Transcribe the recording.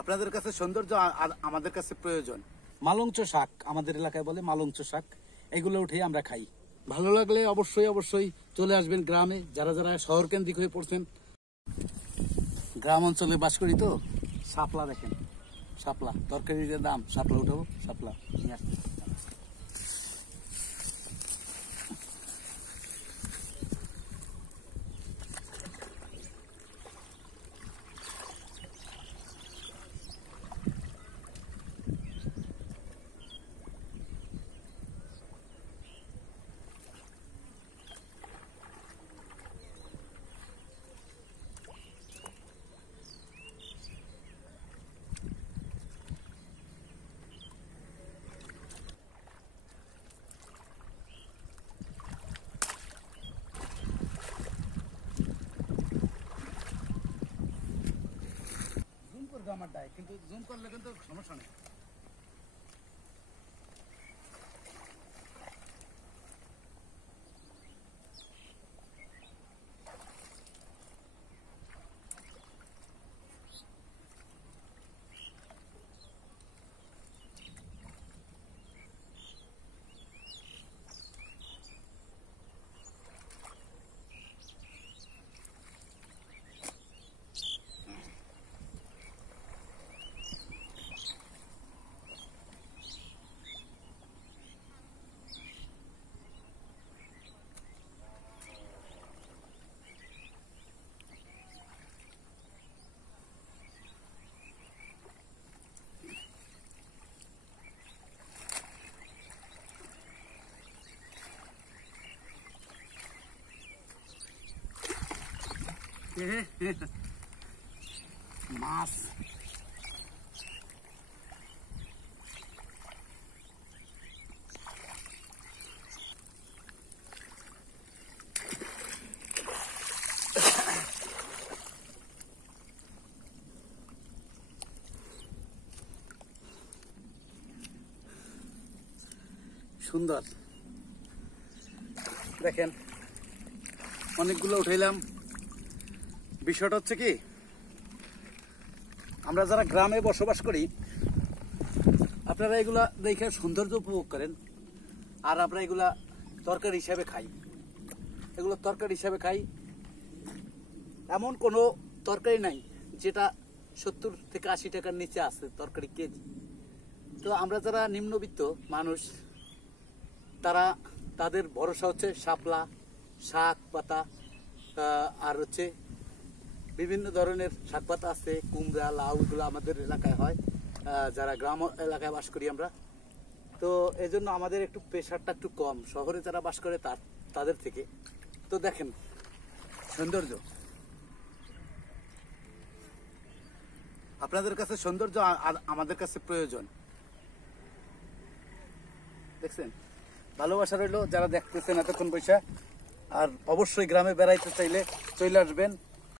আপনাদের কাছে সৌন্দর্য আর আমাদের কাছে প্রয়োজন। মালঞ্চ শাক আমাদের এলাকায় বলে মালঞ্চ শাক, এগুলো উঠেই আমরা খাই। ভালো লাগলে অবশ্যই অবশ্যই চলে আসবেন গ্রামে, যারা যারা শহর কেন্দ্রিক হয়ে পড়ছেন। গ্রাম অঞ্চলে বাস করি তো। শাপলা দেখেন, শাপলা তরকারির যে দাম, শাপলা উঠাবো, শাপলা নিয়ে আসতে। আমারটাই কিন্তু জুম করলে কিন্তু সমস্যা নেই। মাছ সুন্দর দেখেন, অনেকগুলো উঠাইলাম। বিষয়টা হচ্ছে কি, আমরা যারা গ্রামে বসবাস করি, আপনারা এগুলা দেখে সৌন্দর্য উপভোগ করেন, আর আমরা এগুলা তরকারি হিসাবে খাই। এগুলো তরকারি হিসাবে খাই। এমন কোনো তরকারি নাই যেটা 70 থেকে 80 টাকার নিচে আছে তরকারি কেজি। তো আমরা যারা নিম্নবিত্ত মানুষ, তারা তাদের ভরসা হচ্ছে শাপলা, শাক পাতা, আর হচ্ছে বিভিন্ন ধরনের শাক পাতা আছে, কুমড়া, লাউ, এগুলো আমাদের এলাকায় হয়, যারা গ্রাম এলাকায় বাস করি আমরা। তো এই জন্য আমাদের একটু প্রেশারটা একটু কম শহরে যারা বাস করে তাদের থেকে। তো দেখেন সৌন্দর্য, আপনাদের কাছে সৌন্দর্য আর আমাদের কাছে প্রয়োজন। দেখছেন, ভালোবাসা রইলো যারা দেখতেছেন এতক্ষণ বৈশা। আর অবশ্যই গ্রামে বেড়াইতে চাইলে চলে আসবেন।